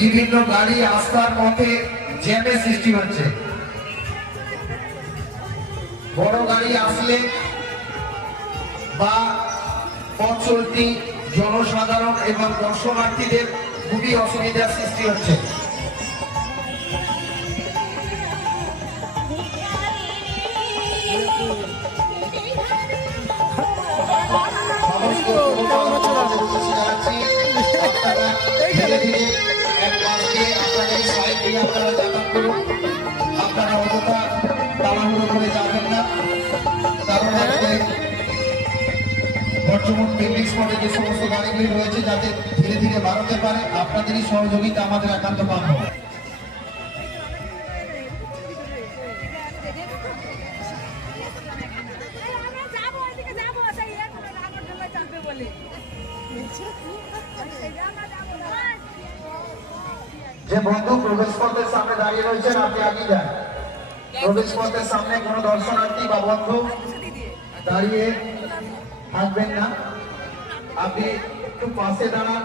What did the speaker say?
বিভিন্ন গাড়ি আস্থার মতে জ্যামের সৃষ্টি হচ্ছে। বড় গাড়ি আসলে বা পথ চলতি জনসাধারণ এবং দর্শনার্থীদের খুবই অসুবিধার সৃষ্টি হচ্ছে। আপনারা অযথা তাড়াহুড়ো করে যাবেন না, কারণ বর্তমান পিকনিক স্পটে যে সমস্ত গাড়িগুলি রয়েছে যাতে ধীরে ধীরে বাড়াতে পারে, আপনাদেরই সহযোগিতা আমাদের একান্ত কাম্য। যে বন্ধু প্রবেশ পথের সামনে দাঁড়িয়ে রয়েছেন আপনি আগে যান। প্রবেশ পথের সামনে কোনো দর্শনার্থী বা বন্ধু দাঁড়িয়ে থাকবেন না, আপনি একটু পাশে দাঁড়ান।